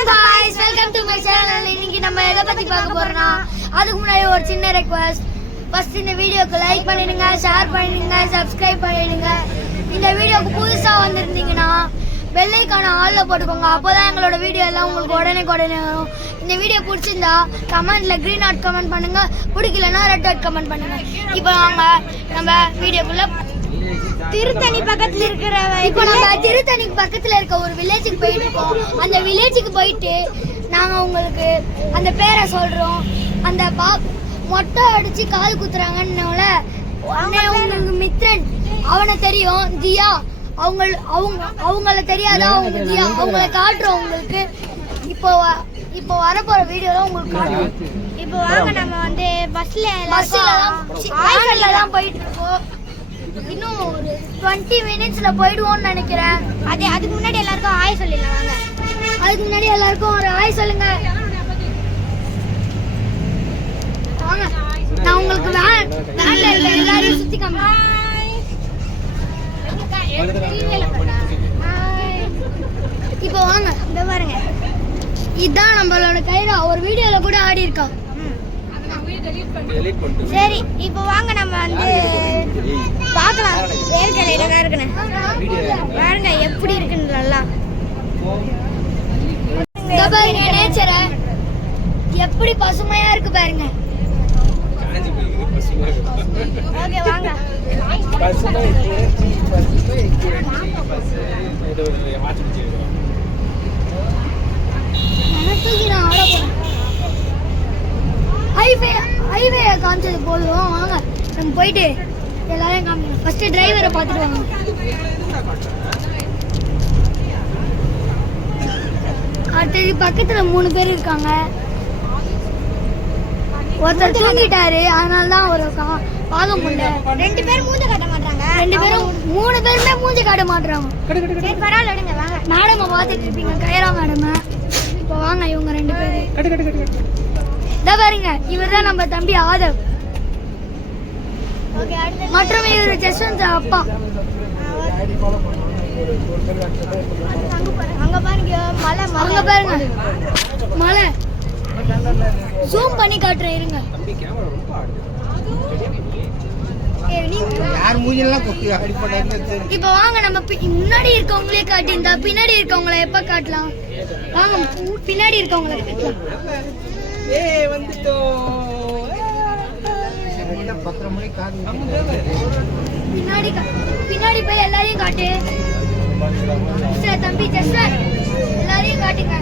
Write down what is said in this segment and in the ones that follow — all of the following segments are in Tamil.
guys, welcome to my channel. இன்னைக்கு நம்ம எதை பத்தி பார்க்க போறோம்னா அதுக்கு முன்னாடி ஒரு சின்ன ரெக்வெஸ்ட். ஃபர்ஸ்ட் இந்த வீடியோக்கு லைக் பண்ணிடுங்க, ஷேர் பண்ணிடுங்க, சப்ஸ்கிரைப் பண்ணிடுங்க. இந்த வீடியோக்கு புதுசா வந்திருந்தீங்கன்னா பெல் ஐகானை ஆல்ல போட்டுக்கோங்க. அப்போதான் எங்களோட வீடியோ எல்லாம் உங்களுக்கு உடனே வரும். இந்த வீடியோ பிடிச்சிருந்தா கமெண்ட்ல கிரீன் ஹார்ட் கமெண்ட் பண்ணுங்க, பிடிக்கலன்னா ரெட் ஹார்ட் கமெண்ட் பண்ணுங்க. இப்போ வாங்க நம்ம வீடியோக்குள்ள. திருத்தணி பக்கத்துல இருக்கிற இப்போ நம்ம திருத்தணிக்கு பக்கத்துல இருக்க ஒரு வில்லேஜுக்கு போயிட்டு இருக்கோம். அந்த வில்லேஜுக்கு போயிட்டு நாங்க உங்களுக்கு அந்த பேரை சொல்றோம். அந்த மொட்டை அடிச்சு கால் குத்துறாங்கன்னு உங்களுக்கு மித்ரன் அவனை தெரியும், தியா அவங்கள தெரியாதா, அவங்க தியா அவங்கள காட்டுறோம் உங்களுக்கு. இப்போ வரப்போற வீடியோல உங்களுக்கு காட்டுறோம். இப்போ வாங்க நம்ம வந்து பஸ்ல தான் போயிட்டு இருக்கோம். இன்னும் ஒரு 20 மினிட்ஸ்ல போயிடுவோம்னு நினைக்கிறேன். அதுக்கு முன்னாடி எல்லாருக்கும் ஹாய் சொல்லிடலாம் வாங்க. அதுக்கு முன்னாடி எல்லாருக்கும் ஒரு ஹாய் சொல்லுங்க வாங்க. நான் உங்களுக்கு வேன்ல இருக்க எல்லாரையும் சுத்தி காமிக்கிறேன். இப்போ வாங்க, இந்த பாருங்க, இதுதான் நம்மளோட கைரா. ஒரு வீடியோல கூட ஆடி இருக்கா. சரி இப்போ வாங்க நம்ம வந்து பார்க்கலாம். வேர்க்கலை இடம் இருக்குன்னு பாருங்க எப்படி இருக்குன்னு நல்லா பாருங்க. நேச்சரை எப்படி பசுமையா இருக்கு பாருங்க. ஓகே வாங்க. ஹைவே காமிச்சது போதும். வாங்க நம்ம போயிட்டு எல்லாரையும் காமிக்கணும். ஃபர்ஸ்ட் டிரைவரை பார்த்துட்டு வாங்க. அடுத்தது பக்கத்துல 3 பேர் இருக்காங்க. ஒருத்தர் தூங்கிட்டாரு, அதனால தான் ஒரு பார்க்க முடியல. 2 பேர் மூஞ்ச காட்ட மாட்டாங்க. 3 பேருமே மூஞ்சி காட்ட மாட்டாங்க. சரி பரவாயில்ல, எடுங்க வாங்க. மேடமை பார்த்துட்டு இருப்பீங்க, கைரா மேடம். இப்போ வாங்க, இவங்க 2 பேரு. இத பாருங்க, இவர் தான் நம்ம தம்பி ஆதவ். ஓகே, அடுத்து மற்றும் இவர் ஜஸ்வந்த் அப்பா. அங்க பாருங்க மலை, அங்க பாருங்க மலை. ஜூம் பண்ணி காட்டுறேன் இருங்க. இப்ப வாங்க, நம்ம முன்னாடி இருக்கவங்களே காட்டியிருந்தா பின்னாடி இருக்கவங்கள எப்ப காட்டலாம்? வாங்க பின்னாடி இருக்கவங்கள காட்டலாம். பின்னாடி போய் எல்லாரையும் காட்டு. தம்பி ஜஸ்வந்த் எல்லாரையும் காட்டுங்க.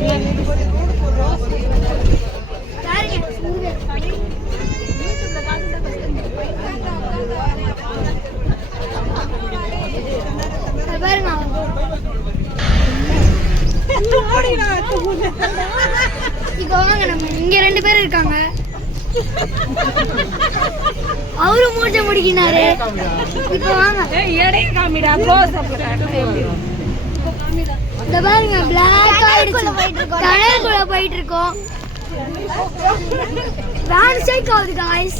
பாருங்க, இப்ப வாங்க, நம்ம இங்க 2 பேர் இருக்காங்க. அவரு மூச்ச முடிக்கினாரு. இப்ப வாங்க, இந்த பாருங்க பிளாக் ஆயிடுச்சு. டனலுக்குள்ள போயிட்டு இருக்கோம். வேன் ஷேக் ஆகுது गाइस.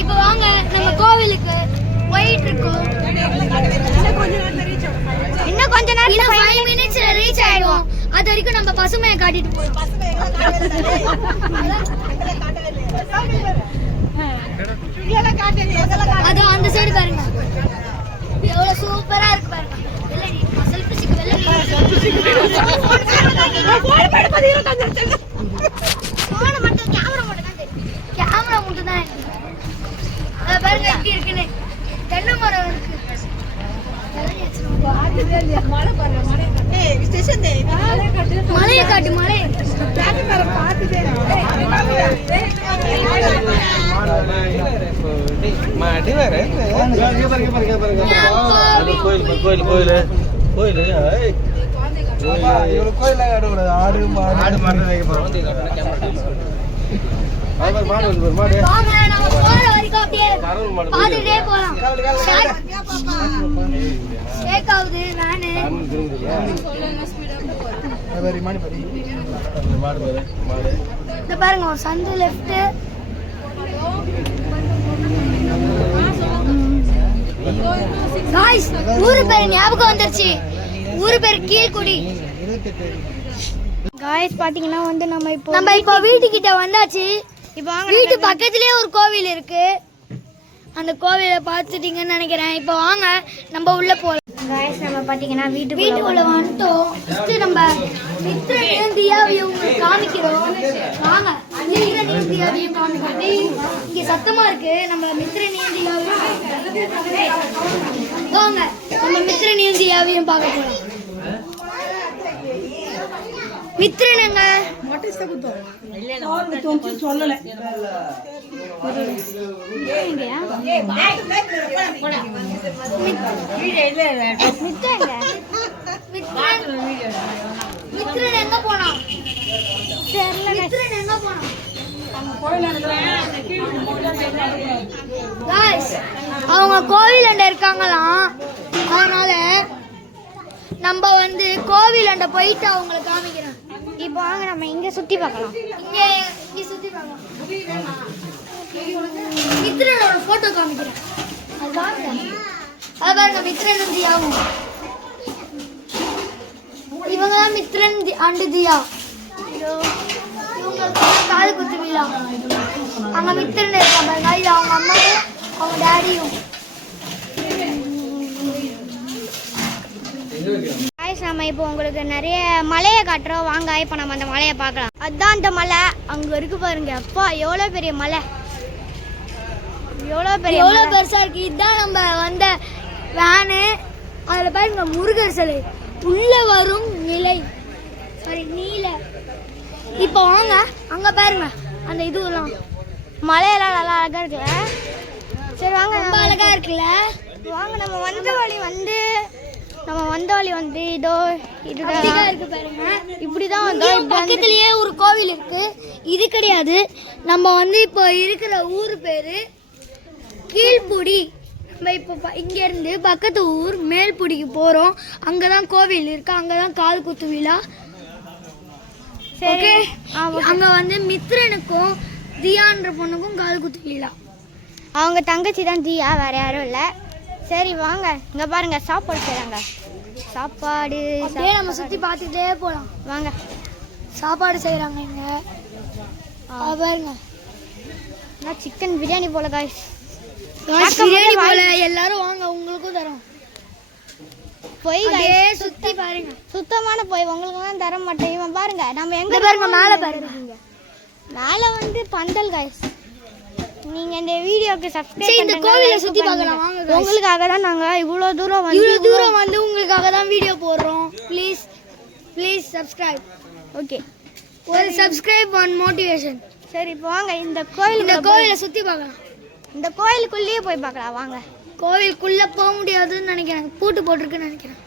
இப்ப வாங்க, நம்ம கோவிலுக்கு போயிட்டு இருக்கோம். இன்னும் கொஞ்ச நேரம் 5 மினிட்ஸ்ல ரீச் ஆயிடுவோம். அது வரைக்கும் நம்ம பசுமையை காட்டிட்டு போறோம். அது அந்த சைடு பாருங்க, எவ்வளவு சூப்பரா இருக்கு பாருங்க. வெள்ளரி மசால் பிசிக்கு வெள்ளரி போன் மட்டும் கேமரா மட்டும் தான் தெரியும். கேமரா மட்டும் தான் அத பாருங்க எப்படி இருக்குன்னு. தென்னை மரம் இருக்கு. மலையை காட்டு, மலை. பாருங்க, ஒரு சந்து லெஃப்ட். காய்ஸ் ஊரு பேர் ஞாபகம் வந்துருச்சு. ஊர் பேர் கீழ்குடி. காய்ஸ் பாத்தீங்கன்னா வந்து நம்ம இப்போ வீட்டுக்கிட்ட வந்தாச்சு. இப்போ வாங்க வீட்டு பக்கத்துலயே ஒரு கோவில் இருக்கு. அந்த கோவிலை பார்த்துட்டீங்கன்னு நினைக்கிறேன். இப்போ வாங்க நம்ம உள்ள போகலாம். காய்ஸ் நம்ம பாத்தீங்கன்னா வீட்டுக்குள்ள வந்துட்டோம். ஃபர்ஸ்ட் நம்ம மித்ரனையும் தியாவையும் உங்களுக்கு காமிக்கிறோம். வாங்க மித்ரனையும் தியாவையும் காமிக்கிறோம். இங்க சத்தமா இருக்கு. நம்ம மித்ரனையும் தியாவையும் வாங்க நம்ம மித்ரனையும் தியாவையும் பார்க்க போறோம். மித்ரனங்க சொல்லல மித்ரன் எங்க போனா? மித்ரன் எங்க போனா? அவங்க கோவிலாண்ட இருக்காங்களாம். அதனால நம்ம வந்து கோவிலாண்ட போயிட்டு அவங்களை காமிக்கிறோம். இப்போ வாங்க நம்ம இங்க சுத்தி பார்க்கலாம். இங்க சுத்தி பார்க்கலாம். மித்ரனோட போட்டோ காமிக்கிறேன். அது பாருங்க மித்ரன் தியாவும். இவங்க தான் மித்ரன் அண்டு தியா. இவங்க காது குத்து விழா. அங்க மித்ரன் இருக்காங்க பாருங்க. இது அவங்க அம்மாவும் அவங்க டேடியும். நம்ம இப்போ உங்களுக்கு நிறைய மலையை காட்டுறோம். வாங்க இப்போ நம்ம அந்த மலையை பார்க்கலாம். அதுதான் அந்த மலை அங்க இருக்கு பாருங்க. அப்பா எவ்வளோ பெரிய மலை, எவ்வளோ பெருசா இருக்கு. இதுதான் நம்ம வந்த வேனு. அதுல பாருங்க முருகர் சிலை உள்ள வரும் நிலை நீல. இப்போ வாங்க அங்க பாருங்க அந்த இதுலாம் மலையெல்லாம் நல்லா அழகா இருக்குல்ல. சரி வாங்க ரொம்ப அழகா இருக்குல்ல. வாங்க நம்ம வந்த வழி வந்து இதோ இதுதான் இருக்கு பாருங்க. இப்படிதான் வந்தோம். பக்கத்துலயே ஒரு கோவில் இருக்கு. இது கிடையாது. நம்ம வந்து இப்போ இருக்கிற ஊர் பேரு கீழ்புடி. நம்ம இப்போ இங்க இருந்து பக்கத்து ஊர் மேல்புடிக்கு போறோம். அங்கதான் கோவில் இருக்கு. அங்கதான் காது குத்து விழா. ஓகே. அங்க வந்து மித்ரனுக்கும் தியான்ற பொண்ணுக்கும் காது குத்து விழா. அவங்க தங்கச்சி தான் தியா, வேற யாரும் இல்லை. சரி வாங்க இங்க பாருங்க சாப்பாடு செய்றாங்க. சாப்பாடு அப்படியே நம்ம சுத்தி பார்த்துட்டே போலாம். வாங்க சாப்பாடு செய்யறாங்க இங்க பாருங்க. நான் சிக்கன் பிரியாணி போல காய்ஸ். பிரியாணி போல. எல்லாரும் வாங்க உங்களுக்கும் தரோம். போய் சுத்தி பாருங்க. சுத்தமான போய் உங்களுக்கு தான் தர மாட்டேன். இவன் பாருங்க நம்ம எங்க பாருங்க மேல பாருங்க. மேல வந்து பந்தல் காய்ஸ். நீங்க இந்த வீடியோக்கு சப்ஸ்கிரைப் பண்ணுங்க. இந்த கோவிலை சுத்தி பார்க்கலாம் வாங்க. உங்களுக்காக தான் நாங்க இவ்வளவு தூரம் வந்து உங்களுக்காக தான் வீடியோ போடுறோம். Please subscribe. ஓகே, ஒரு சப்ஸ்கிரைப் ஆன் மோட்டிவேஷன். சரி இப்போ வாங்க இந்த கோவிலை சுத்தி பார்க்கலாம். இந்த கோயிலுக்குள்ளேயே போய் பார்க்கலாம் வாங்க. கோவிலுக்குள்ள போக முடியாதுன்னு நினைக்கிறேன். பூட்டு போட்டிருக்குன்னு நினைக்கிறேன்.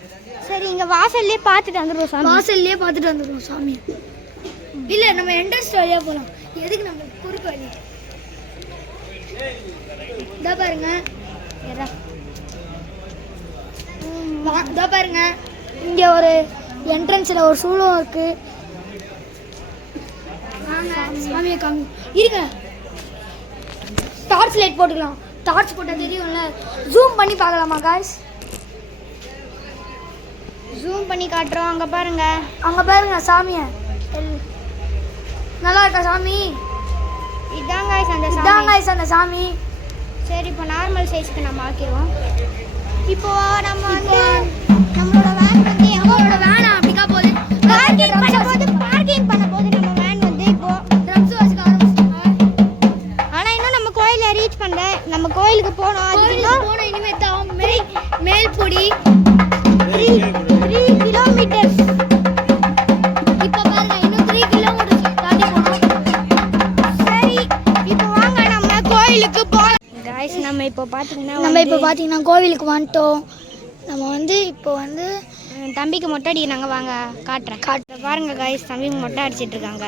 சரி இங்க வாசல்லே பார்த்துட்டு வந்துருவோம் சாமி. வாசல்லே பார்த்துட்டு வந்துருவோம் சாமி. இல்ல நம்ம என்ட்ரன்ஸ் வழியா போலாம். எதுக்கு நம்ம குறுக்கு வழி? இதோ பாருங்க. இதோ பாருங்க. இங்க ஒரு என்ட்ரன்ஸ்ல ஒரு சூலம் இருக்கு. சாமியை காமி இருங்க. டார்ச் லைட் போட்டுக்கலாம். டார்ச் போட்டா தெரியும்ல. ஜூம் பண்ணி பார்க்கலாமா காய்ஸ்? ஜூம் பண்ணி காட்டுறோம். அங்க பாருங்க சாமியை. நல்லா இருக்கா சாமி? இதாங்க அந்த சாமி. சரி இப்போ நார்மல் சைஸ்க்கு நம்ம ஆக்கிடுவோம். இப்போ நம்ம வந்து நம்மளோட வேன் வந்து எங்களோட வேன் அப்படிக்கா போகுது. பார்க்கிங் பண்ண போது நம்ம வேன் வந்து இப்போ ட்ரம்ஸ் வாசிக்க ஆரம்பிச்சிட்டாங்க. ஆனால் இன்னும் நம்ம கோயிலை ரீச் பண்ணல. நம்ம கோயிலுக்கு போனோம். இனிமே தான் மேல்புடி 3 கிலோமீட்டர். இப்போ பாருங்க இன்னும் 3 கிலோமீட்டர் தாண்டி போகணும். சரி இப்போ வாங்க நம்ம கோயிலுக்கு போகலாம். गाइस நம்ம இப்போ பாத்தீங்கன்னா கோவிலுக்கு வந்துட்டோம். நம்ம வந்து இப்போ வந்து தம்பிக்கு மொட்டை அடிக்கிறாங்க. வாங்க காட்டுறேன். பாருங்க गाइस தம்பிக்கு மொட்டை அடிச்சிட்டு இருக்காங்க.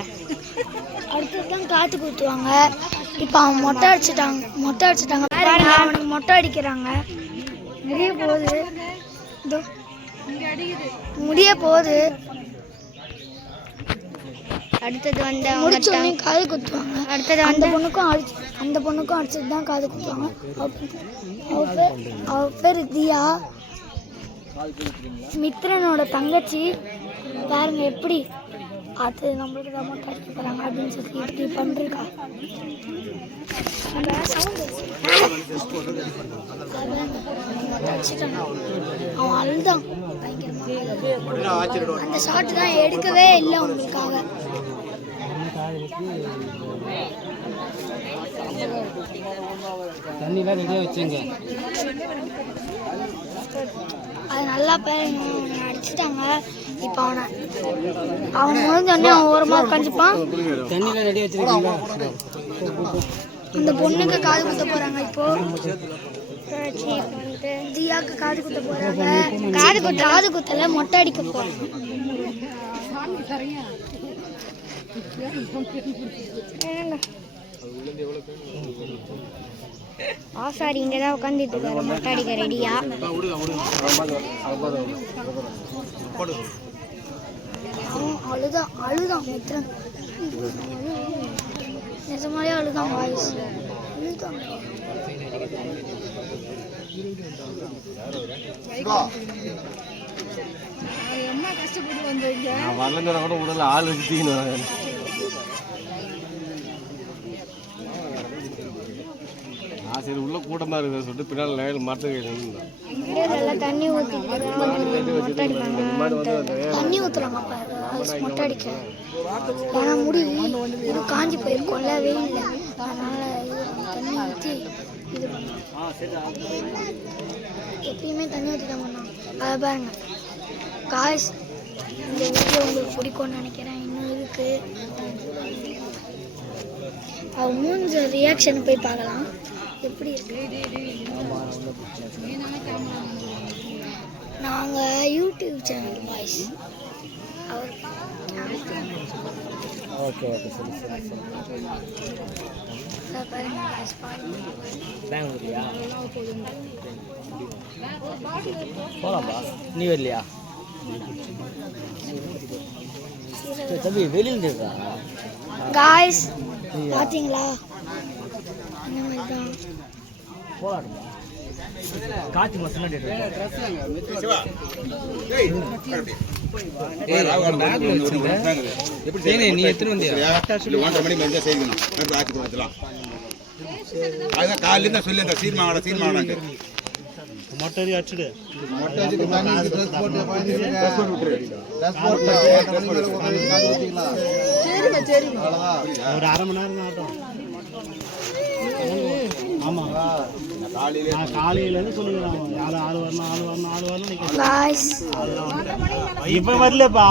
அடுத்து தான் காத்து குத்துவாங்க. இப்போ அவன் மொட்டை அடிச்சிட்டாங்க. பாருங்க அவனுக்கு மொட்டை அடிக்கிறாங்க. முடிய போகுது. அடுத்தது வந்து முடிச்சோடனே காது குத்துவாங்க. அடுத்தது அந்த பொண்ணுக்கும் அடிச்சுட்டு தான் காது குத்துவாங்க. அவ பேர் தியா. மித்ரனோட தங்கச்சி பாருங்க எப்படி அது நம்மளுக்கு தான் மொட்டை அடிக்க போகிறாங்க அப்படின்னு சொல்லி இப்படி பண்ணிருக்கா. அவன் அழுதான் பயங்கரமா. அந்த ஷாட் தான் எடுக்கவே இல்லை உங்களுக்காக. தண்ணிலாம் ரெடியாக வச்சுங்க. அது நல்லா அடிச்சுட்டாங்க. இப்போ அவன் முடிஞ்சோடனே அவன் ஓரமாக உட்காந்துப்பான். தண்ணிலாம் ரெடியாக வச்சுருக்கீங்களா? அந்த பொண்ணுக்கு காது குத்த போகிறாங்க. இப்போ தியாவுக்கு காது குத்த போகிறாங்க. காது குத்தல மொட்டை அடிக்க போகிறாங்க. ஆசாரி இங்கே தான் உட்காந்துட்டு இருக்காரு மொட்டை அடிக்க ரெடியா. அழுதான் மித்ரன் நிஜமாலே அழுதான். வாய்ஸ் என்ன கஷ்டப்பட்டு வந்தீங்க. வரலங்கிற கூட உடல ஆள் வச்சுட்டீங்கன்னு சரி உள்ள கூட்டமா இருக்குது சொல்லிட்டு பின்னால் லைன் மரத்துக்கு தண்ணி ஊற்றி தண்ணி ஊற்றுறாங்க மொட்டை அடிக்க. ஏன்னா முடி இது காஞ்சி போயிருக்கோம்ல வெயில்ல, அதனால தண்ணி ஊற்றி இது எப்பயுமே தண்ணி ஊற்றி தான் பண்ணோம். அதை பாருங்க காய்ஸ். இந்த வீடியோ உங்களுக்கு பிடிக்கும்னு நினைக்கிறேன். இன்னும் இருக்கு. அவங்க மூஞ்ச ரியாக்ஷன் போய் பார்க்கலாம் எப்படி இருக்கு. நாங்கள் யூடியூப் சேனல் வாய்ஸ் அவர் ஓகே ஓகே சரி சரி பாருங்க. பெங்களூர்லையா போகலாம்ப்பா. நீ வரலையா? தம்பி வெளியில் இருக்கா காய்ஸ் பார்த்தீங்களா? இந்த மாதிரி தான் போகலாம்ப்பா. காட்சி மொத்தம் நீ எத்தனை வந்தியா? 1:30 மணி மேலே செய்யணும். ஆட்சி கொடுத்துலாம். அதுதான் காலையில் தான் சொல்லி அந்த சீர்மாங்கடா மொட்டரி அடிச்சுடு. ஒரு அரை மணி நேரம் ஆகட்டும். ஆமாம் காலையிலேருந்து சொல்லுங்க. ஆள் வரணும். இப்போ வரலப்பா.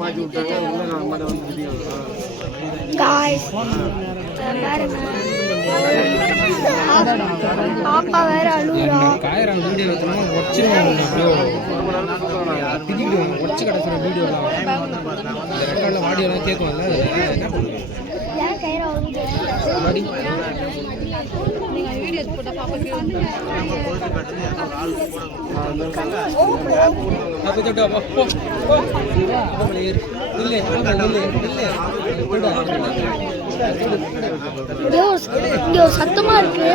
மாற்றி பாப்பா வேற அழுகுறா. உடச்சு கிடக்கிற வீடியோலாம் ரெக்கார்டில் வாடியோலாம் கேட்கும்ல. இங்க ஒரு சத்தமா இருக்கு.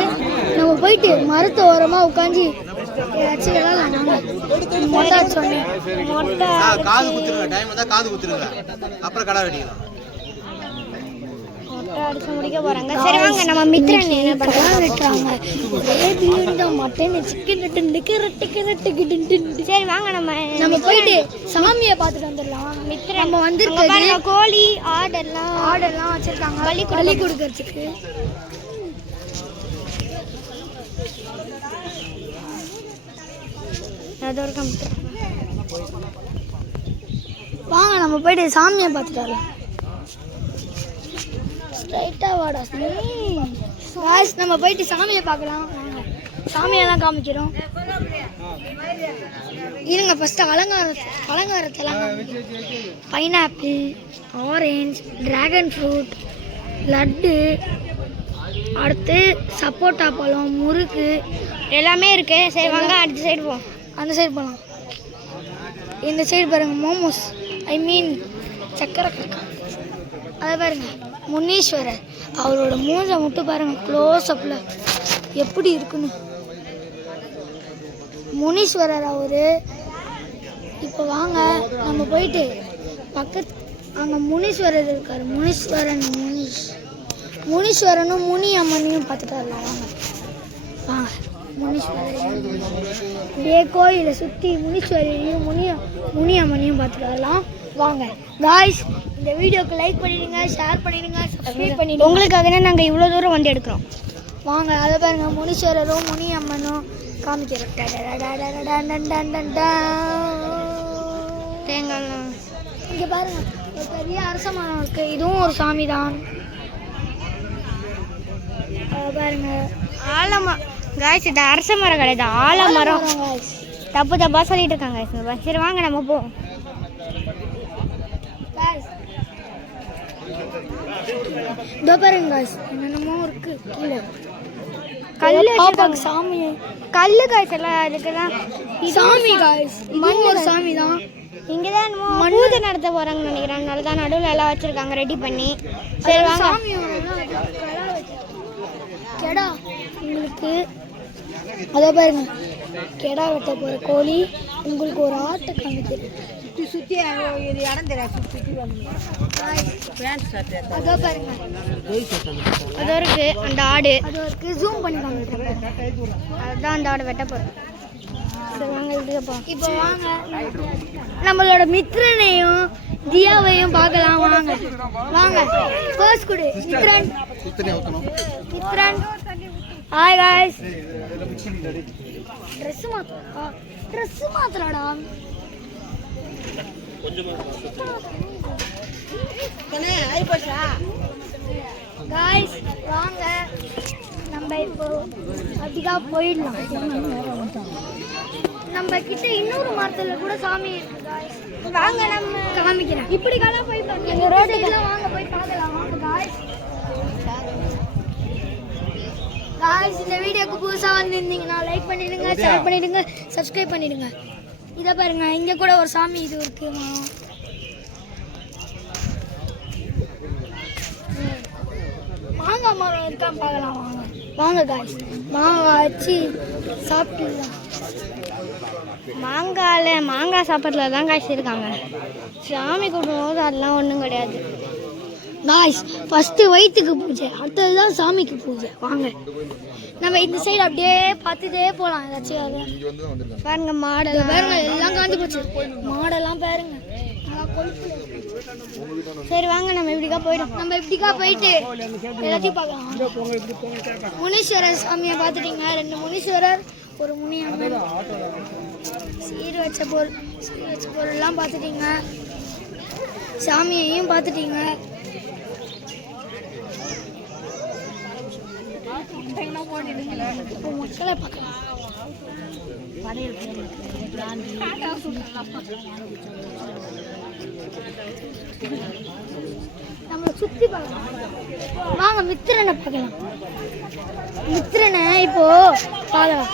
நம்ம போயிட்டு மரத்தை ஓரமா உட்காந்து ஏதாச்சும் விளையாடலாம். மொட்டை சொன்னேன். மொட்டை காது குத்துருங்க. டைம் வந்தா காது குத்துருங்க. அப்புறம் கடை வெட்டிக்கலாம். அடிச்சு முடிக்க போறாங்க. சரி வாங்க நம்ம மித்ரன் என்ன பண்றாங்க வெட்டுறாங்க. ஒரே வீடு மட்டன் சிக்கன் சரி வாங்க நம்ம போயிட்டு சாமியை பார்த்துட்டு வந்துடலாம். மித்ரன் நம்ம வந்திருக்க கோழி ஆடெல்லாம் வச்சிருக்காங்க பலி கொடுக்கறதுக்கு. வாங்க நம்ம போயிட்டு சாமியை பார்த்துட்டு வரலாம். ஸ்ட்ரைட்டா வாடா. நம்ம போயிட்டு சாமியை பார்க்கலாம். சாமியெல்லாம் காமிக்கிறோம். இருங்க ஃபர்ஸ்ட் அலங்காரத்தெல்லாம் pineapple, orange, dragon fruit, laddu, அடுத்து சப்போட்டா பழம், முறுக்கு எல்லாமே இருக்கு. சரி வாங்க அடுத்த சைடு போவோம். அந்த சைடு போகலாம். இந்த சைடு பாருங்க மோமோஸ், ஐ மீன் சக்கரை கக்கா. அதை பாருங்க முனீஸ்வரர், அவரோட மூஞ்சை மட்டும் பாருங்க க்ளோஸ் அப்பில் எப்படி இருக்குன்னு. முனீஸ்வரர் அவரு. இப்போ வாங்க நம்ம போயிட்டு பக்கத்து அங்கே முனீஸ்வரர் இருக்கார். முனீஸ்வரனும் முனி அம்மனையும் பார்த்துட்டு வரலாம். வாங்க முனீஸ்வரர் இதே கோயிலை சுற்றி முனீஸ்வரரையும் முனி அம்மனையும் பார்த்துட்டு வரலாம். வாங்க காய்ஸ், இந்த வீடியோக்கு லைக் பண்ணிடுங்க, ஷேர் பண்ணிடுங்க, சப்ஸ்கிரைப் பண்ணிடுங்க. உங்களுக்காக நாங்கள் இவ்வளோ தூரம் வந்து எடுக்கிறோம். வாங்க அதை பாருங்க, முனீஸ்வரரும் முனி அம்மனும் காமிக்கிறேன். தேங்காய் இங்கே பாருங்க, ஒரு பெரிய அரச மரம் இருக்கு. இதுவும் ஒரு சாமி தான். பாருங்க ஆலமரம் காய்ஸ், இது அரச மரம் கிடையாது, ஆலமரம். தப்பா சொல்லிட்டு இருக்காங்க. சரி வாங்க நம்ம போவோம். இதோ பாருங்க காய்ஸ், என்னென்னமோ இருக்கு கீழே. கல்லு சாமி, கல்லு காய்ஸ் எல்லாம் இருக்குதான். சாமி காய்ஸ், ஒரு சாமி தான். இங்கே தான் பூஜை நடத்த போகிறாங்கன்னு நினைக்கிறேன். அதனால தான் நடுவில் எல்லாம் வச்சுருக்காங்க ரெடி பண்ணி. சரி வாங்க. கெடா உங்களுக்கு அதோ பாருங்க, கெடா வெட்ட போகிற கோழி. உங்களுக்கு ஒரு ஆட்டை காமிக்கிறேன். சுற்றி இடம் தெரியாது. அதோ பாருங்க, அது இருக்கு அந்த ஆடு. அது இருக்கு, ஜூம் பண்ணி காமிக்கிறேன். அதுதான் அந்த ஆடு வெட்ட போகிறோம். சரி வாங்க இதுப்பா. இப்போ வாங்க நம்மளோட மித்ரனையும் தியாவையும் பார்க்கலாம். வாங்க ஃபர்ஸ்ட் குடு மித்ரன். Hi guys. ட்ரெஸ் மாத்தலாடா. காய்ஸ் வாங்க, நம்ம இப்போ அதிகா போயிடலாம். நம்ம கிட்ட இன்னொரு மரத்துல கூட சாமி இருக்கு காய்ஸ். வாங்க நம்ம காமிக்கிறேன். இப்படி காலா போய் பாருங்க, ரோட்ல வாங்க போய் பார்க்கலாம். வாங்க காய்ஸ். காய்ஸ், இந்த வீடியோக்கு புதுசா வந்திருந்தீங்கன்னா லைக் பண்ணிடுங்க, ஷேர் பண்ணிடுங்க, சப்ஸ்கிரைப் பண்ணிடுங்க. இதை பாருங்க, இங்க கூட ஒரு சாமி இது இருக்கு. மாங்காய் மரம் இருக்கான்னு பார்க்கலாம். வாங்க காய்ஸ், மாங்காய் வச்சு சாப்பிட்டுலாம். மாங்காய் சாப்பிட்றதுல தான் காய்ச்சி இருக்காங்க. சாமி கூப்பிடும்போது அதெல்லாம் ஒன்றும் கிடையாது. காய்ஸ், ஃபர்ஸ்ட் வயிற்றுக்கு பூஜை, அடுத்தது தான் சாமிக்கு பூஜை. வாங்க நம்ம இந்த சைடு அப்படியே பார்த்துட்டே போகலாம். ஏதாச்சும் பாருங்க மாடல் பாருங்க, எல்லாம் காஞ்சு போச்சு. மாடெல்லாம் பாருங்க. சரி வாங்க நம்ம இப்படிக்கா போயிடும். நம்ம இப்படிக்கா போயிட்டு எல்லாத்தையும் பார்க்கலாம். முனீஸ்வரர் சாமியை பார்த்துட்டீங்க. 2 முனீஸ்வரர், ஒரு முனி அம்மன். சீர் வச்ச பொருள்லாம் பார்த்துட்டீங்க. சாமியையும் பார்த்துட்டீங்க. இப்போ மக்களை பார்க்கலாம். நம்மளை சுற்றி பார்க்கலாம். வாங்க மித்திரனை பார்க்கலாம். மித்திரனை இப்போ பார்க்கலாம்.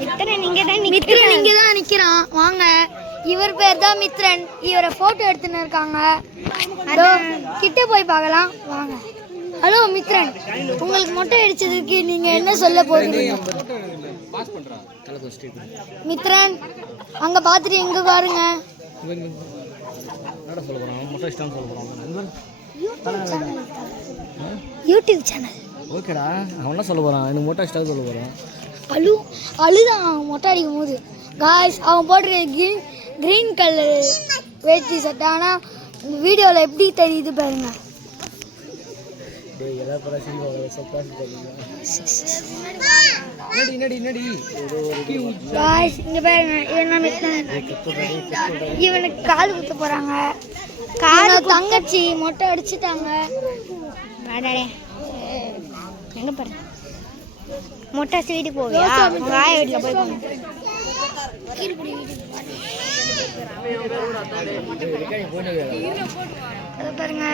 மித்திரன் இங்கே தான் மித்திரன் இங்கே தான் நிற்கிறான். வாங்க, இவர் பேர் தான் மித்திரன். இவரை ஃபோட்டோ எடுத்துன்னு இருக்காங்க. அதோ கிட்ட போய் பார்க்கலாம். வாங்க. ஹலோ மித்ரன், உங்களுக்கு மொட்டை அடிச்சதுக்கு நீங்க என்ன சொல்ல போகிறீங்க? மித்ரன் அங்க பாத்துட்டு எங்க பாருங்க. YouTube channel. ஓகேடா, அவன் சொல்ல போறான். எனக்கு மொட்டை ஸ்டார் சொல்ல போறான். அழுதான் மொட்டை அடிக்கும் போது. காய்ஸ், அவன் போட்டிருக்க கிரீன் கலர் வேட்டி சட்டை. ஆனால் இந்த வீடியோவில் எப்படி தெரியுது பாருங்க. காய்ஸ், இங்க பாருங்க, இவனுக்கு காது குத்த போறாங்க. காது தங்கச்சி மொட்டை அடிச்சுட்டாங்க. எங்க பாருங்க, மொட்டை வீட்டுக்கு போவியா? வாய வீட்டில் போய் பாருங்க.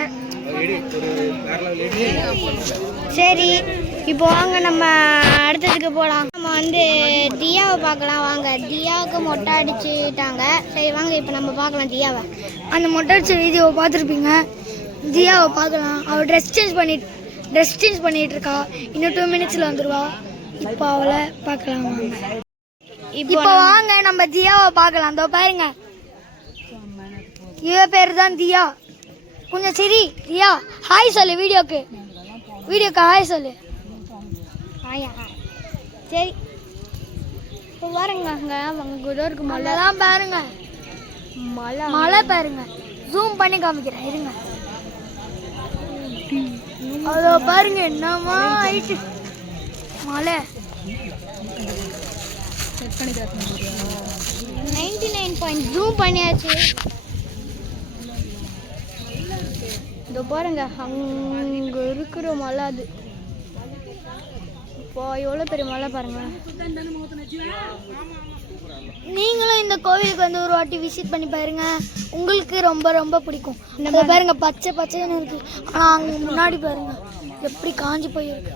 சரி, இப்போ வாங்க நம்ம அடுத்ததுக்கு போகலாம். நம்ம வந்து தியாவை பார்க்கலாம். வாங்க, தியாவுக்கு மொட்டை அடிச்சுட்டாங்க. சரி வாங்க, இப்போ நம்ம பார்க்கலாம் தியாவை. அந்த மொட்டை அடிச்ச வீடியோவை பார்த்துருப்பீங்க. தியாவை பார்க்கலாம். அவள் ட்ரெஸ் சேஞ்ச் ட்ரெஸ் சேஞ்ச் பண்ணிட்டு இருக்கா. இன்னும் 2 மினிட்ஸ்ல வந்துருவா. இப்போ அவளை பார்க்கலாம் வாங்க. இப்போ வாங்க நம்ம தியாவை பார்க்கலாம். அதோ பாருங்க, இவ பேர் தான் தியா. கொஞ்சம் சரி தியா, ஹாய் சொல்லு வீடியோக்கு ஹாய் சொல்லு. சரி இப்போ பாருங்க அங்கே கூட இருக்கு மலை தான் பாருங்க, மலை பாருங்க. ஜூம் பண்ணி காமிக்கிறேன் இருங்க. அதோ பாருங்க என்னமா ஆயிட்டு மலை. 99 ஜூம் பண்ணியாச்சு. இதோ பாருங்க அங்கே இருக்கிற மலை அது. இப்போ எவ்வளோ பெரிய மலை பாருங்க. நீங்களும் இந்த கோவிலுக்கு வந்து ஒரு வாட்டி விசிட் பண்ணி பாருங்க, உங்களுக்கு ரொம்ப ரொம்ப பிடிக்கும். இந்த பாருங்க பச்சை பச்சைன்னு இருக்கு, ஆனா அங்க முன்னாடி பாருங்க எப்படி காஞ்சி போயிருக்கு.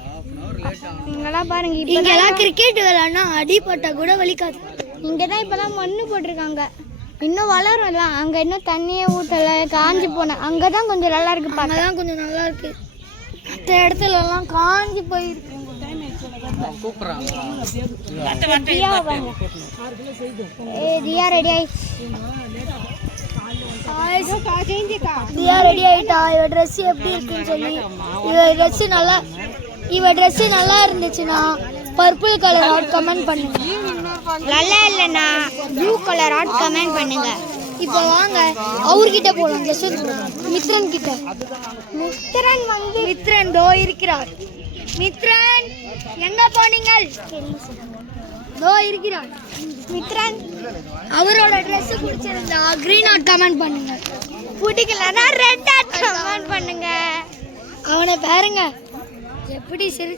இங்கெல்லாம் பாருங்க, இங்கெல்லாம் கிரிக்கெட் விளையாடினா அடிப்பட்டா கூட வலிக்காது. இங்கே தான் இப்போதான் மண்ணு போட்டிருக்காங்க, இன்னும் வளரும்ல. அங்கே இன்னும் தண்ணியே ஊற்றல, காஞ்சி போனேன். அங்கே தான் கொஞ்சம் நல்லா இருக்கு, அங்கதான் கொஞ்சம் நல்லா இருக்கு. மற்ற இடத்துல எல்லாம் காஞ்சி போயிருக்கு. தியா ரெடி ஆயிட்டா. இவ ட்ரெஸ் எப்படி இருக்குன்னு சொல்லி, இவ ட்ரெஸ் நல்லா இருந்துச்சுன்னா பர்பிள் கலர் ஆட் கமெண்ட் பண்ணுங்க. நல்லா இல்லைண்ணா ப்ளூ கலர் ஆட் கமெண்ட் பண்ணுங்க. இப்போ வாங்க அவர்கிட்ட போலாம், மித்ரன் கிட்ட. மித்ரன் தோ இருக்கிறார். மித்ரன் எங்க போனீங்கள்? தோ இருக்கிறார் மித்ரன். அவரோட ட்ரெஸ் பிடிச்சிருந்தா கிரீன் ஆட் கமெண்ட் பண்ணுங்க, பிடிக்கலன்னா ரெட் ஆட் கமெண்ட் பண்ணுங்க. அவனை பாருங்க எப்படி சரி.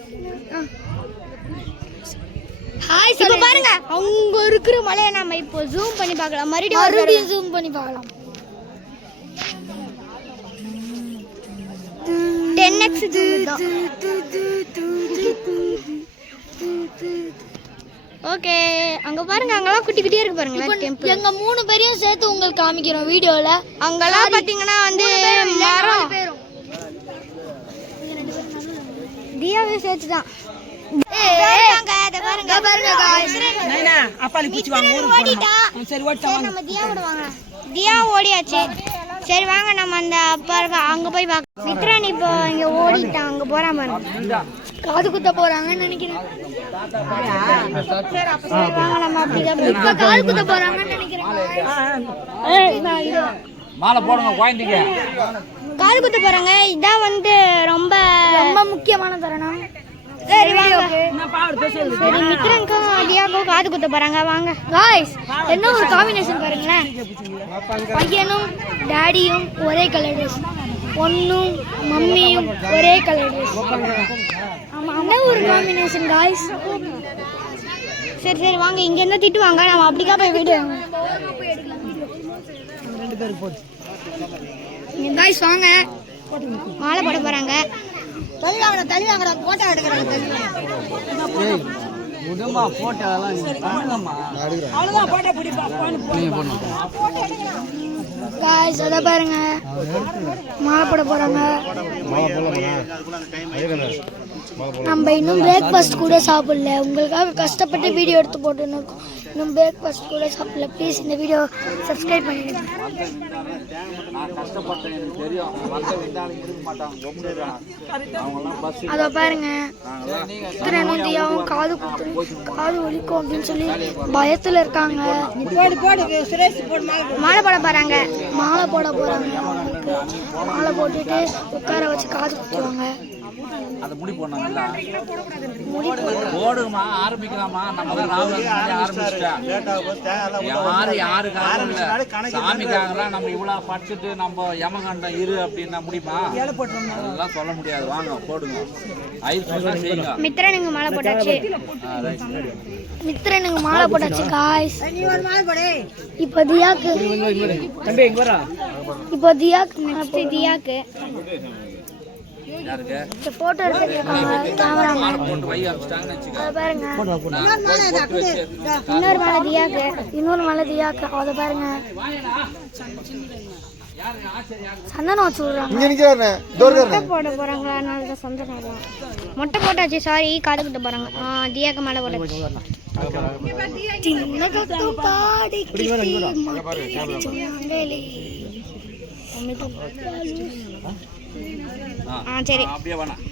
ஹாய் இப்போ பாருங்க அவங்க இருக்கிற மலையை நம்ம இப்போ ஜூம் பண்ணி பார்க்கலாம். மறுபடியும் ஜூம் பண்ணி பார்க்கலாம். 10x ஜூம் தான். ஓகே அங்க பாருங்க, அங்கெல்லாம் குட்டி குட்டியா இருக்கு பாருங்க டெம்பிள். எங்க 3 பேரையும் சேர்த்து உங்களுக்கு காமிக்கிறோம் வீடியோல. அங்கெல்லாம் பாத்தீங்கன்னா வந்து மரம். தியாவே சேர்த்து தான். தியா ஓடியாச்சு. சரி வாங்க நம்ம அந்த அங்க போய் பார்க்க. மித்ரன் இப்போ இங்க ஓடிட்டான், அங்க போறான் பாருங்க. காது குத்த போறாங்கன்னு நினைக்கிறேன். வாங்க நம்ம இப்ப காது குத்த போறாங்கன்னு நினைக்கிறேன். மாலை போடுங்க குழந்தைங்க. காது குத்த போறாங்க. இதான் வந்து ரொம்ப ரொம்ப முக்கியமான தருணம். சரி வாங்க. சரி மித்ரனுக்கும் தியாவுக்கும் காது குத்த போறாங்க வாங்க. गाइस என்ன ஒரு காம்பினேஷன் பாருங்களேன். பையனும் டாடியும் ஒரே கலர் ட்ரெஸ், பொண்ணும் மம்மியும் ஒரே கலர் ட்ரெஸ். என்ன ஒரு காம்பினேஷன் गाइस. சரி சரி வாங்க, இங்க இருந்து திட்டு வாங்க, நம்ம அப்படிக்கா போய் வீடியோ गाइस வாங்க. மாலை போட போறாங்க. தள்ளி வாங்கடா போட்டோ எடுக்கறாங்க. உடமா போட்டோ எல்லாம் பண்ணுங்கம்மா. அவ்வளவுதான் போட்டோ பிடிப்பா போன். गाइस அத பாருங்க, மாலை போட போறாங்க. நம்ம இன்னும் பிரேக்ஃபாஸ்ட் கூட சாப்பிடல, உங்களுக்காக கஷ்டப்பட்டு வீடியோ எடுத்து போட்டுன்னு இருக்கோம். இன்னும் பிரேக்ஃபாஸ்ட் கூட சாப்பிடல. ப்ளீஸ் இந்த வீடியோ சப்ஸ்கிரைப் பண்ணிடுங்க. அதை பாருங்க, தியாவும் காது ஒலிக்கும் அப்படின்னு சொல்லி பயத்துல இருக்காங்க. மாலை போட போறாங்க. மாலை போட்டுட்டு உட்கார வச்சு காது குத்துவாங்க. அந்த முடி போடணும்ல. போடுமா ஆரம்பிக்கலாமா? நம்ம தான் ஆரம்பிச்சிட்டோம். யாருக்காக இல்ல, சாமிக்காகலாம் நம்ம இவ்வளவு படிச்சுட்டு நம்ம யமகண்டம் இரு அப்படின்னா முடியுமா? அதெல்லாம் சொல்ல முடியாது. வாங்க போடுங்க. செய்யுங்க. மித்ரனுக்கு மாலை போட்டாச்சு. மித்ரனுக்கு மாலை போட்டாச்சு காய்ஸ். இப்போ தியாக்கு தியாக்கு யாருக்கு இந்த போட்டோ எடுத்துருக்காங்க கேமராமேன். போட்டு வை ஆரம்பிச்சிட்டாங்கன்னு வெச்சுக்க. அத பாருங்க, இன்னொரு மாலை தியாக்கு. அதை பாருங்க. சந்தனம் வச்சு விடுறாங்க. இங்க நிக்கிறானே மொட்டை போட போறாங்களா? அதனால தான் சந்தனம் எல்லாம். மொட்டை போட்டாச்சு, சாரி, காது குத்த போறாங்க. தியாக்கு மேலே போட்டாச்சு. சின்ன கத்து பாடி சரி, அப்படியே வேணாம்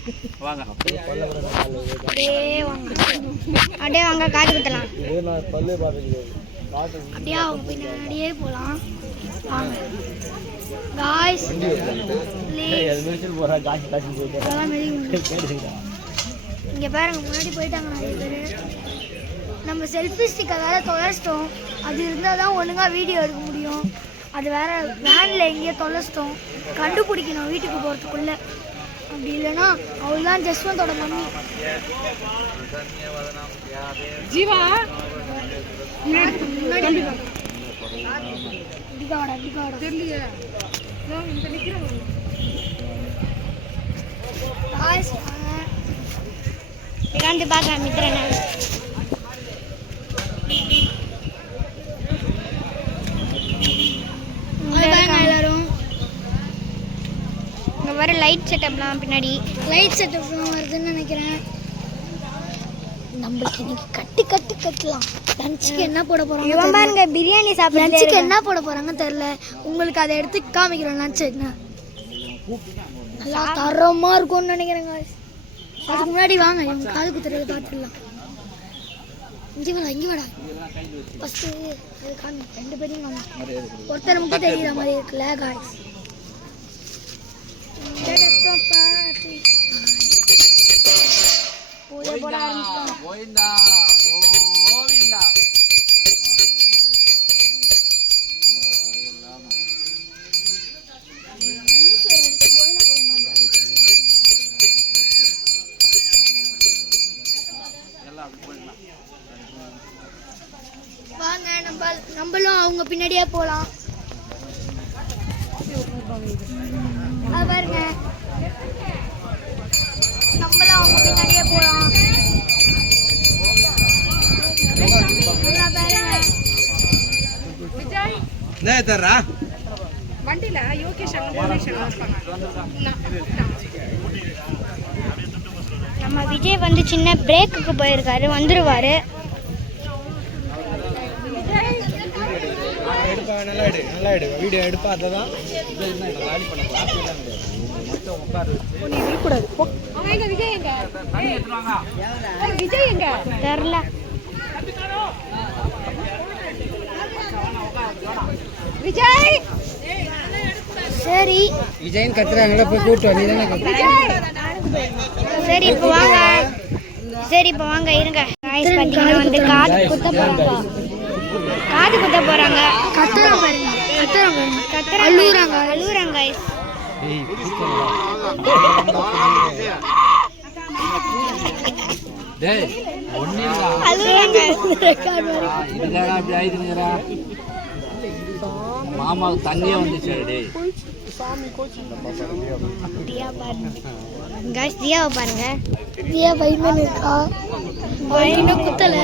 வாங்க. அப்படியே வாங்க, காது குத்தலாம். அப்படியே அவங்க பின்னாடியே போலாம். வாங்க காய்ஸ், இங்க பாருங்க, முன்னாடி போயிட்டாங்க நிறைய பேர். நம்ம செல்ஃபி ஸ்டிக்கை வேற தொலைச்சிட்டோம். அது இருந்தால் தான் ஒழுங்காக வீடியோ எடுக்க முடியும். அது வேற வேனில் எங்கேயோ தொலைச்சிட்டோம். கண்டுபிடிக்கணும் வீட்டுக்கு போகிறதுக்குள்ள. அப்படி இல்லைன்னா அவள் தான் ஜஸ்வந்தோட மம்மி. ஜீவா முன்னாடி உட்காந்து பார்க்கலாம் மித்திரனை. எல்லாரும் இங்கே வர லைட் செட்டப்லாம் பின்னாடி. லைட் செட்டப்லாம் வருதுன்னு நினைக்கிறேன். நம்மளுக்கு இன்னைக்கு கட்டலாம். லஞ்சுக்கு என்ன போட போறாங்க? பாருங்க, பிரியாணி சாப்பிட. லஞ்சுக்கு என்ன போட போறாங்கன்னு தெரியல. உங்களுக்கு அதை எடுத்து காமிக்கிறோம். லஞ்ச் என்ன நல்லா தரமா இருக்கும்னு நினைக்கிறேங்க. அதுக்கு முன்னாடி வாங்க, இவங்க காது குத்துறதை பார்த்துடலாம். இங்கே வாடா ஃபர்ஸ்ட் அது காமி. 2 பேரையும் காமி. ஒருத்தர் மட்டும் தெரியுற மாதிரி இருக்குல்ல காய்ஸ். பூஜை போட ஆரம்பிச்சிட்டாங்க. கோவிந்தா கோவிந்தா. வாங்க, நம்மளும் அவங்க பின்னாடியே போலாம். பாருங்க, நம்மளும் அவங்க பின்னாடியே போலாம். நம்ம விஜய் வந்து சின்ன பிரேக்குக்கு போயிருக்காரு, வந்துருவாரு. நல்லா எடு வீடியோ எடுப்பா. அததான் தெரில. விஜய் சரி, விஜயன் கத்துறாங்களா, போய் கூட்டு நீ தானே சரி இப்போ வாங்க. இருங்க. காய்ஸ் பார்த்தீங்கன்னா வந்து காது குத்த போறாங்க. கத்துறாங்க. அழுகுறாங்க. guys. டேய் ஒண்ணுடா. அழுகுறாங்க. இதுடா அப்படி ஆயிடுங்கடா. மாமா தண்ணியே வந்துச்சு டேய். गाइस தியாவை பாருங்க. தியா வைமன் இருக்கா? வைமன் குத்தல.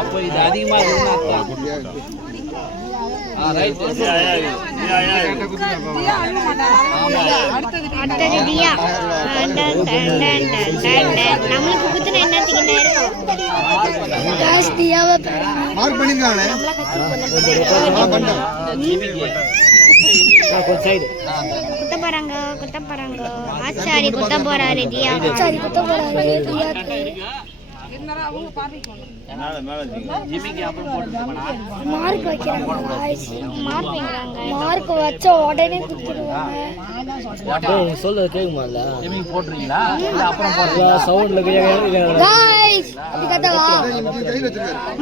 அப்போ இது அதிகமா அடுத்தது தியா. நம்மளுக்கு குத்துன என்னத்துக்கு தியாவை மார்க் பண்ணிருக்கானே. குத்த போறாங்க. ஆச்சாரி குத்த போறாரு தியா. மார்க் வைக்கிறாங்க. மார்க் வச்ச உடனே குத்துடுவாங்க. சொல்ல கேக்குமா? போட்டுறீங்களா? அப்புறம் போடுறீங்களா? சவுண்ட்ல गाइस அப்படி கத்தவா?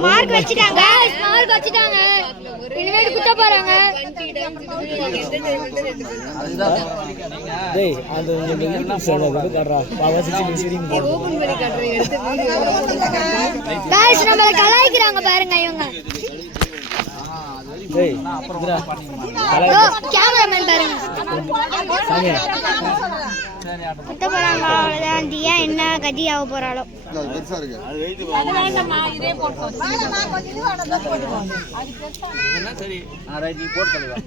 மார்க் வச்சிட்டாங்க. गाइस மார்க் வச்சிட்டாங்க. இனிமேல் குத்த போறாங்க. டேய் அந்த யூடியூப் சேனல் வந்து காட்றா பாவாசி சீரிங் ஓபன் பண்ணி காட்றேன் எடுத்து வீடியோ गाइस நம்மள கலாய்க்கறாங்க பாருங்க இவங்க டேய் அப்புறம் கேமராமேன் பாருங்க சாமியா குத்த போறாங்க அவ்வளவுதான் தியா என்ன கதி ஆக போறாளோ பெருசா இருக்கு நீ போட்டு தலைவா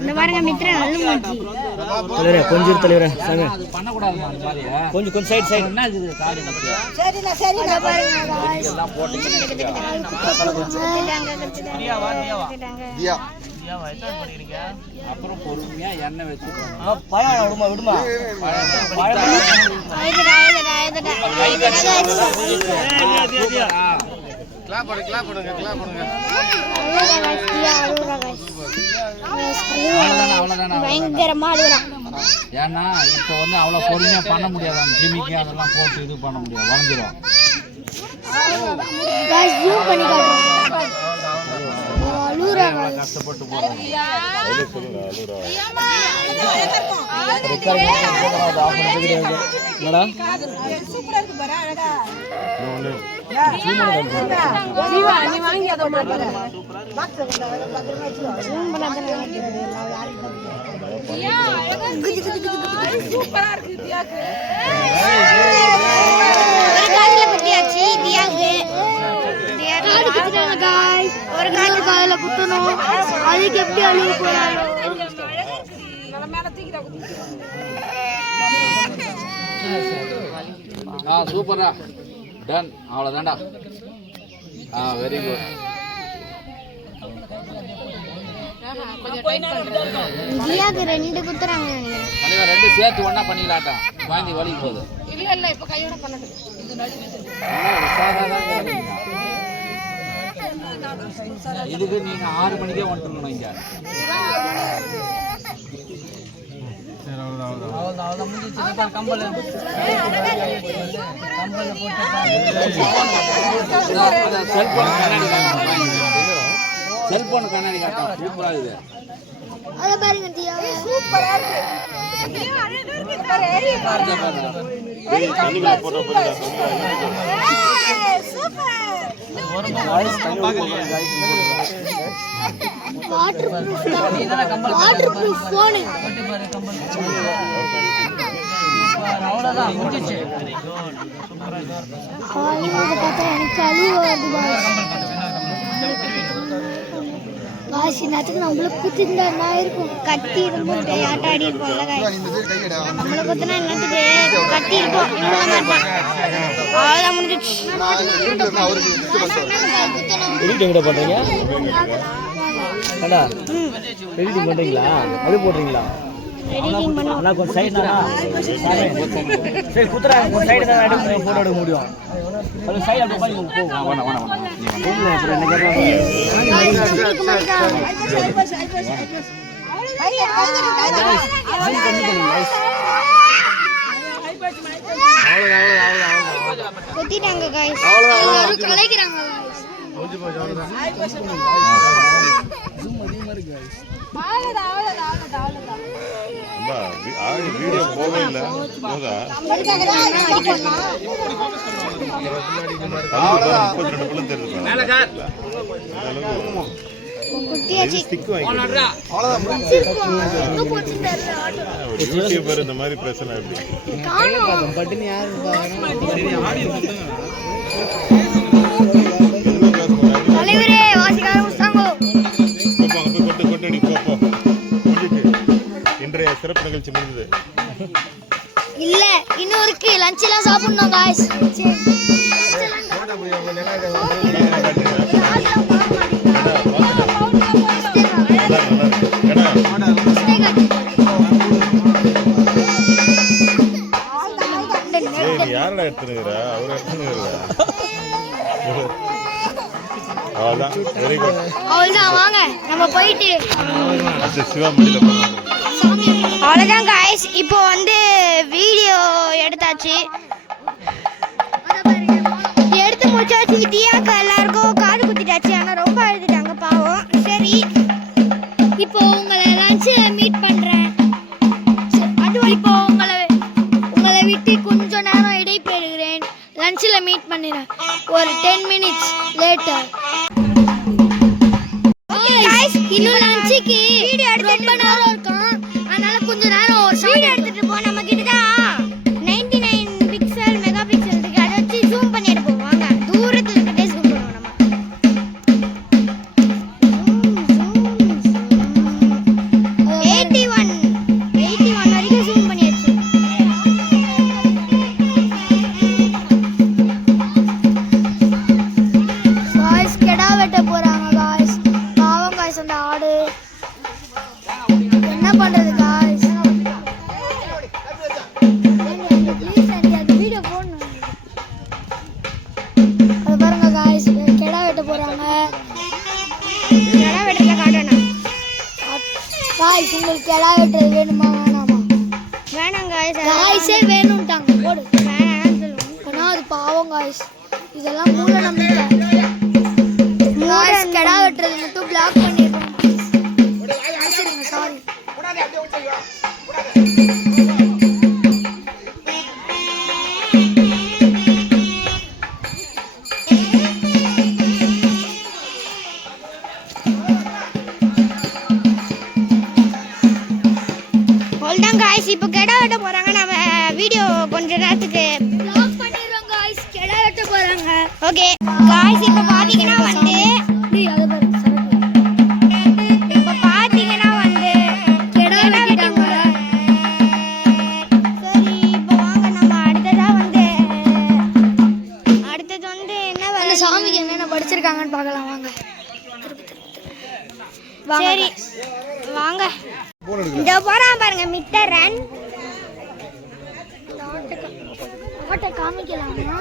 இந்த பாருங்க மித்ரன் அழுமாச்சி தலைவரே கொஞ்சம் தலைவரே சாமி அது பண்ணக்கூடாதுமா அந்த மாதிரியா கொஞ்சம் சைடு என்ன இது காடு நம்பியா அத பாருங்க गाइस எல்லாம் போட்டு தியா அப்புறம் பொறுமையா எண்ணெய் வச்சுக்கணும் பழம் விடுமா கிளாப் பண்ணுங்க பயங்கரமா அழுகுறான் ஏன்னா இப்போ வந்து அவ்வளவு பொறுமையா பண்ண முடியாது அந்த ஜிமிக்கு அதெல்லாம் போட்டு இது பண்ண முடியாது வளைஞ்சிரும் गाइस ஜூம் பண்ணி காட்டுறேன் அழுகுறாங்க கஷ்டப்பட்டு போடுறாங்க என்னடா ஒரு காதுல குத்தியாச்சு தியாக்கு காது குத்திட்டாங்க गाइस ஒரு காதுல குத்தணும் அதுக்கு எப்படி அழுக போறாங்க சூப்பரா டன் அவ்வளவுதான்டா வெரி குட் தியாக்கு 2 குத்துறாங்க நினைக்கிறேன் தலைவர் ரெண்டு சேர்த்து ஒண்ணா பண்ணிக்கலாட்டா வாங்கி வலி போகுது இதுக்கு நீங்க 6 மணிக்கே வந்துடணும் இங்க செல்போன் கண்ணாடி காட்டா சூப்பரா இது அத பாருங்க தியா சூப்பரா வாட்டர் ப்ரூஃப் போன் அவ்வளவுதான் முடிஞ்சிச்சு பார்த்தா எனக்கு அழுவ வருது காசி நேரத்துக்கு நம்மள குத்திருந்தா என்ன இருக்கும் கத்தி இருக்கும் ஆட்ட ஆடி இருப்போம்ல நம்மள குத்துனா என்னத்துக்கு கத்தி இருக்கும் அவ்வளவுதான் முடிஞ்சிச்சு எடிட்டிங் எங்க பண்றீங்க அடா எடிட்டிங் பண்றீங்களா அது போடுறீங்களா எடிட்டிங் பண்ணோம் அண்ணா கொஞ்சம் சைடு சரி குத்துறாங்க கொஞ்சம் சைடு தான் எடுக்க போட்டோ எடுக்க முடியும் அது சைடு அப்படியே பண்ணி போகும் அப்புறம் என்ன குத்திட்டாங்க गाइस எல்லாரும் கலைக்கிறாங்க வீடியோ போகவே இல்லை போதா 32 பிள்ளை தெரியுது குத்தியாச்சு யூடியூபர் இந்த மாதிரி பிரச்சனை எப்படி பட்டுன்னு யாரும் தலைவரே வாசிக்கார உஸ்தாங்கோ கொட்டடி போ முடிஞ்சிட்டு இன்றைய சிறப்பு நிகழ்ச்சி முடிஞ்சது இல்ல இன்னும் இருக்கு லஞ்ச் எல்லாம் சாப்பிடணும் गाइस யாரடா எடுத்துருக்கிறா அவர் எடுத்துருக்கிறா அவ்வளோதான் வெரி குட் அவ்வளவுதான் வாங்க நம்ம போயிட்டு சிவாமணியில் அவ்வளவுதான் गाइस இப்போ வந்து வீடியோ எடுத்தாச்சு எடுத்து முடிச்சாச்சு தியாக்கு எல்லாருக்கும் காது குத்திட்டாச்சு ஆனா ரொம்ப அழுதுட்டாங்க பாவம் சரி இப்போ விடைபெறுகிறேன். லஞ்சில் மீட் பண்ணிடுறேன் ஒரு 10 minutes லேட்டர். இன்னும் லஞ்சுக்கு ரொம்ப நேரம் இருக்கும், அதனால கொஞ்ச நேரம் ஒரு வீடியோ எடுத்துட்டு போ. நம்ம கிட்ட தான் 99 பிக்சல் மெகா பிக்சல் இருக்கு. அதை வச்சு ஜூம் பண்ணி எடுப்போம். வாங்க தூரத்துல இருக்கட்டே ஜூம் பண்ணுவோம் நம்ம. 81 வரைக்கும் ஜூம் பண்ணியாச்சு. காய்ஸ் கெடா வெட்ட போறாங்க காய்ஸ். பாவம் காய்ஸ் அந்த ஆடு. என்ன பண்றது காய்ஸ்? ப்ளீஸ் அந்த வீடியோ போடணும். அது பாருங்க காய்ஸ், கெடா வெட்ட போறாங்க. நல்லா வெட்டல காட்டணும். காய்ஸ் உங்களுக்கு கெடா வெட்டுறது வேணுமா வேணாமா? வேணாம் guys. காய்ஸே வேணும்ட்டாங்க. போடு. வேணாம்னு சொல்லுவோம். ஆனா அது பாவம் காய்ஸ். இதெல்லாம் மூட நம்பிக்கை. காய்ஸ் கெடா வெட்டுறது மட்டும் பிளாக் பண்ணிடுறோம். சாரி. அவ்வளோதான் guys. இப்போ கெடா வெட்ட போறாங்க. நம்ம வீடியோ கொஞ்ச நேரத்துக்கு பிளாக் பண்ணிடுறோம் காய்ஸ். கெடா வெட்ட போறாங்க. Okay guys. இப்போ பாத்தீங்கன்னா வந்து டேய் அது பாரு சரக்கு. இப்போ பாத்தீங்கன்னா வந்து கெடா வெட்டிட்டாங்க. சரி இப்போ வாங்க நம்ம அடுத்தது வந்து என்ன அந்த சாமிக்கு என்னென்ன படிச்சிருக்காங்கன்னு பார்க்கலாம் வாங்க. சரி வாங்க. இந்த போறான் பாருங்க மிட்டரன். ஆட்டை காமிக்கலாமா?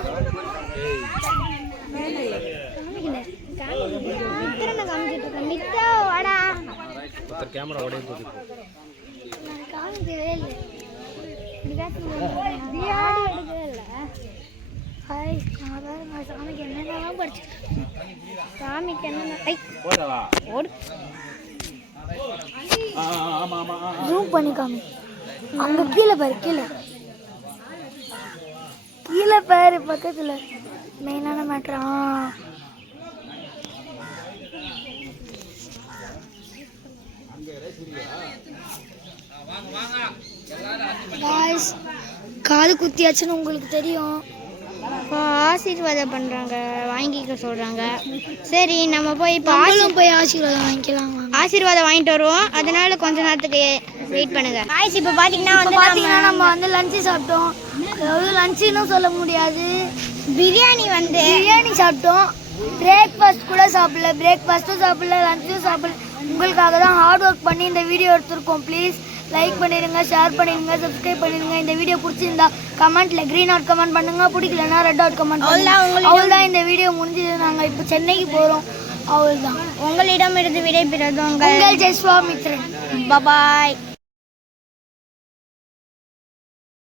மிட்டரனை காமிச்சிட்டு இருக்கேன். மிட்டா வாடா. நான் காமிக்கவே இல்லை. ஹாய் நான் பாருங்க சாமிக்கு என்னென்னலாம் படிச்சிருக்கேன். சாமிக்கு என்ன ஓடு. ஜூம் பண்ணி காமி. அங்க கீழே பாரு, கீழே கீழே பாரு பக்கத்துல மெயினான மேட்ரா. காய்ஸ் காது குத்தியாச்சுன்னு உங்களுக்கு தெரியும். ஆசீர்வாதம் பண்றாங்க, வாங்கிக்க சொல்றாங்க. சரி நம்ம போய் இப்போ போய் ஆசீர்வாதம் வாங்கிக்கலாம் வாங்க. ஆசீர்வாதம் வாங்கிட்டு வருவோம். அதனால கொஞ்ச நேரத்துக்கு வெயிட் பண்ணுங்க. காய்ஸ் இப்போ பாத்தீங்கன்னா நம்ம வந்து லஞ்சு சாப்பிட்டோம். அதாவது லஞ்சுன்னு சொல்ல முடியாது, பிரியாணி சாப்பிட்டோம். பிரேக்ஃபாஸ்ட் கூட சாப்பிடல, பிரேக்ஃபாஸ்ட்டும் சாப்பிடல, லஞ்சும் சாப்பிடல. உங்களுக்காக தான் ஹார்ட் ஒர்க் பண்ணி இந்த வீடியோ எடுத்திருக்கோம். ப்ளீஸ் லைக் பண்ணிடுங்க, ஷேர் பண்ணிடுங்க, சப்ஸ்கிரைப் பண்ணிடுங்க. இந்த வீடியோ பிடிச்சிருந்தா கமெண்ட்ல கிரீன் அவுட் கமெண்ட் பண்ணுங்க, பிடிக்கலன்னா ரெட் அவுட் கமெண்ட் பண்ணுங்க. அவ்வளோதான் இந்த வீடியோ முடிஞ்சது. நாங்கள் இப்போ சென்னைக்கு போகிறோம். அவ்வளோதான். உங்களிடமிருந்து விடைபெறுவது உங்கள் ஜெஸ்வா மித்ரன். பாய்.